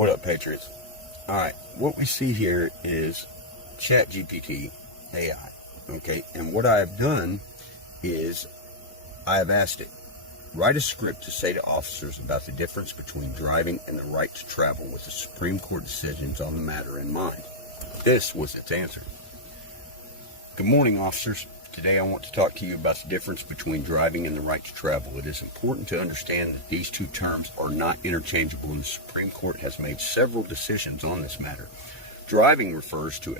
What up, Patriots? Alright, what we see here is chatgpt AI. Okay, and what I have done is I have asked it, write a script to say to officers about the difference between driving and the right to travel with the Supreme Court decisions on the matter in mind. This was its answer. Good morning, officers. Today I want to talk to you about the difference between driving and the right to travel. It is important to understand that these two terms are not interchangeable, and the Supreme Court has made several decisions on this matter. Driving refers to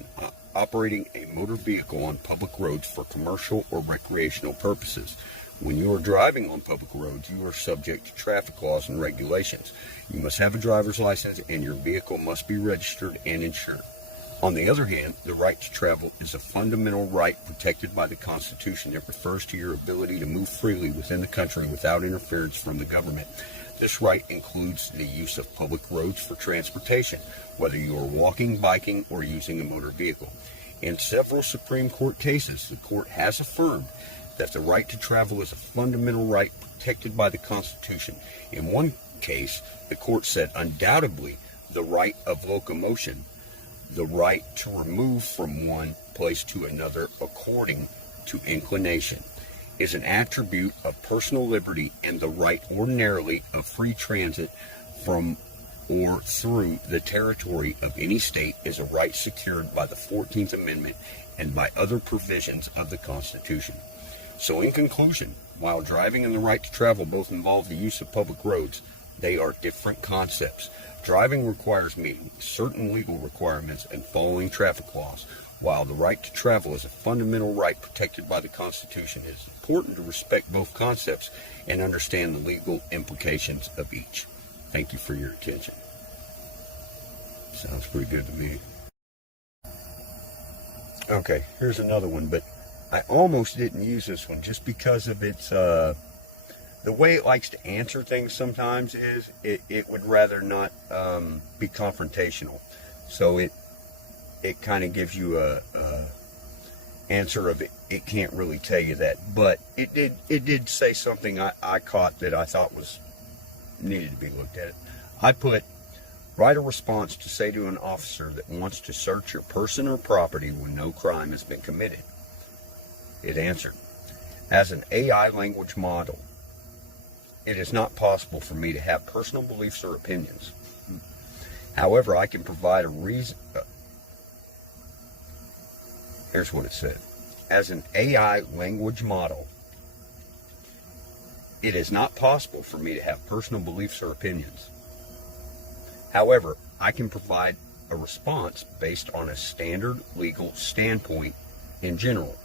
operating a motor vehicle on public roads for commercial or recreational purposes. When you are driving on public roads, you are subject to traffic laws and regulations. You must have a driver's license and your vehicle must be registered and insured. On the other hand, the right to travel is a fundamental right protected by the Constitution that refers to your ability to move freely within the country without interference from the government. This right includes the use of public roads for transportation, whether you are walking, biking, or using a motor vehicle. In several Supreme Court cases, the court has affirmed that the right to travel is a fundamental right protected by the Constitution. In one case, the court said undoubtedly the right of locomotion, the right to remove from one place to another according to inclination, is an attribute of personal liberty, and the right ordinarily of free transit from or through the territory of any state is a right secured by the 14th Amendment and by other provisions of the Constitution. So in conclusion, while driving and the right to travel both involve the use of public roads, they are different concepts. Driving requires meeting certain legal requirements and following traffic laws, while the right to travel is a fundamental right protected by the Constitution. It is important to respect both concepts and understand the legal implications of each. Thank you for your attention. Sounds pretty good to me. Okay, here's another one, but I almost didn't use this one just because of its the way it likes to answer things sometimes is it would rather not be confrontational. So it kind of gives you a answer of it can't really tell you that, but it did say something I caught that I thought was needed to be looked at. I put, write a response to say to an officer that wants to search your person or property when no crime has been committed. It answered, as an AI language model, it is not possible for me to have personal beliefs or opinions. However, I can provide a reason. Here's what it said. As an AI language model, it is not possible for me to have personal beliefs or opinions. However, I can provide a response based on a standard legal standpoint in general.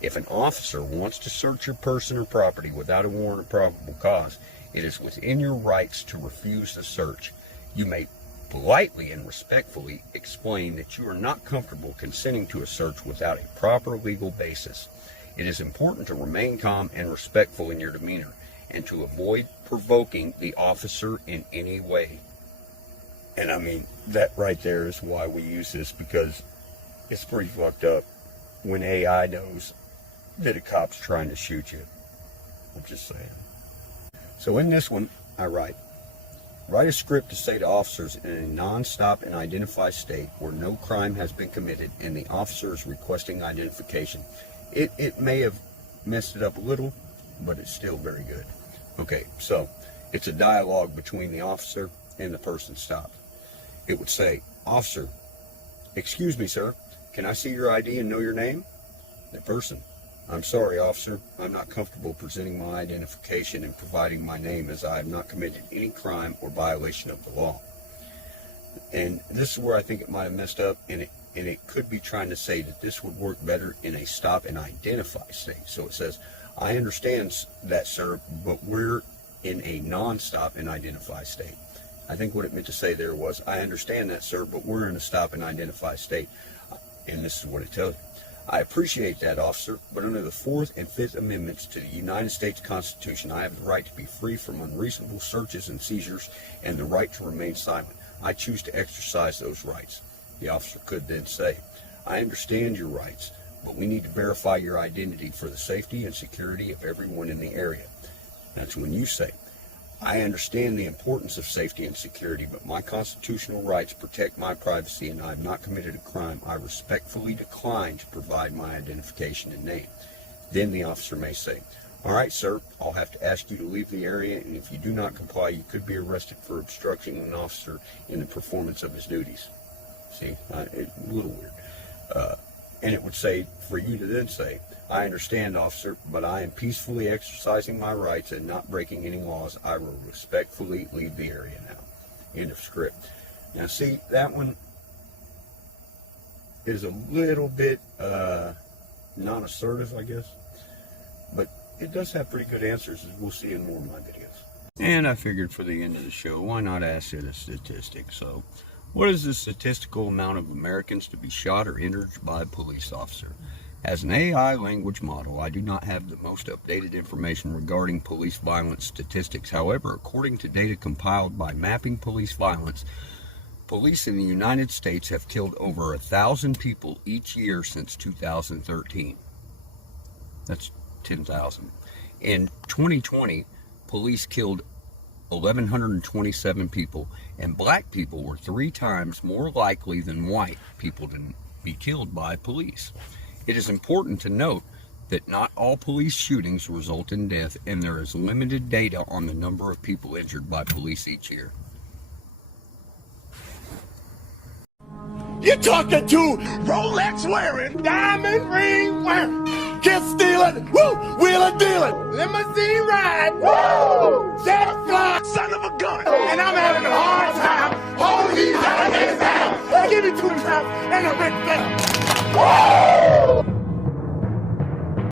If an officer wants to search your person or property without a warrant or probable cause, it is within your rights to refuse the search. You may politely and respectfully explain that you are not comfortable consenting to a search without a proper legal basis. It is important to remain calm and respectful in your demeanor and to avoid provoking the officer in any way. And I mean, that right there is why we use this, because it's pretty fucked up when AI knows that a cop's trying to shoot you. I'm just saying. So in this one, I write a script to say to officers in a non-stop and identify state where no crime has been committed and the officer is requesting identification. It may have messed it up a little, but it's still very good. Okay, so it's a dialogue between the officer and the person stopped. It would say, officer, excuse me, sir, can I see your ID and know your name? The person, I'm sorry, officer, I'm not comfortable presenting my identification and providing my name as I have not committed any crime or violation of the law. And this is where I think it might have messed up, and it could be trying to say that this would work better in a stop and identify state. So it says, I understand that, sir, but we're in a non-stop and identify state. I think what it meant to say there was, I understand that, sir, but we're in a stop and identify state. And this is what it tells you. I appreciate that, officer, but under the 4th and 5th Amendments to the United States Constitution, I have the right to be free from unreasonable searches and seizures and the right to remain silent. I choose to exercise those rights. The officer could then say, I understand your rights, but we need to verify your identity for the safety and security of everyone in the area. That's when you say, I understand the importance of safety and security, but my constitutional rights protect my privacy and I have not committed a crime. I respectfully decline to provide my identification and name. Then the officer may say, all right, sir, I'll have to ask you to leave the area, and if you do not comply, you could be arrested for obstructing an officer in the performance of his duties. See, it's a little weird. And it would say, for you to then say, I understand, officer, but I am peacefully exercising my rights and not breaking any laws. I will respectfully leave the area now. End of script. Now, see, that one is a little bit non-assertive, I guess. But it does have pretty good answers, as we'll see in more of my videos. And I figured for the end of the show, why not ask it a statistic? So, what is the statistical amount of Americans to be shot or injured by a police officer? As an AI language model, I do not have the most updated information regarding police violence statistics. However, according to data compiled by Mapping Police Violence, police in the United States have killed over 1,000 people each year since 2013. That's 10,000. In 2020, police killed 1,127 people, and black people were 3 times more likely than white people to be killed by police. It is important to note that not all police shootings result in death, and there is limited data on the number of people injured by police each year. You're talking to Rolex wearing, diamond ring wearing, kiss stealing, woo, wheeler dealing, limousine ride, woo, jet fly, son of a gun, and I'm having a hard time holding these alligators down. Give me 2 traps and a Ric Flair. Woo!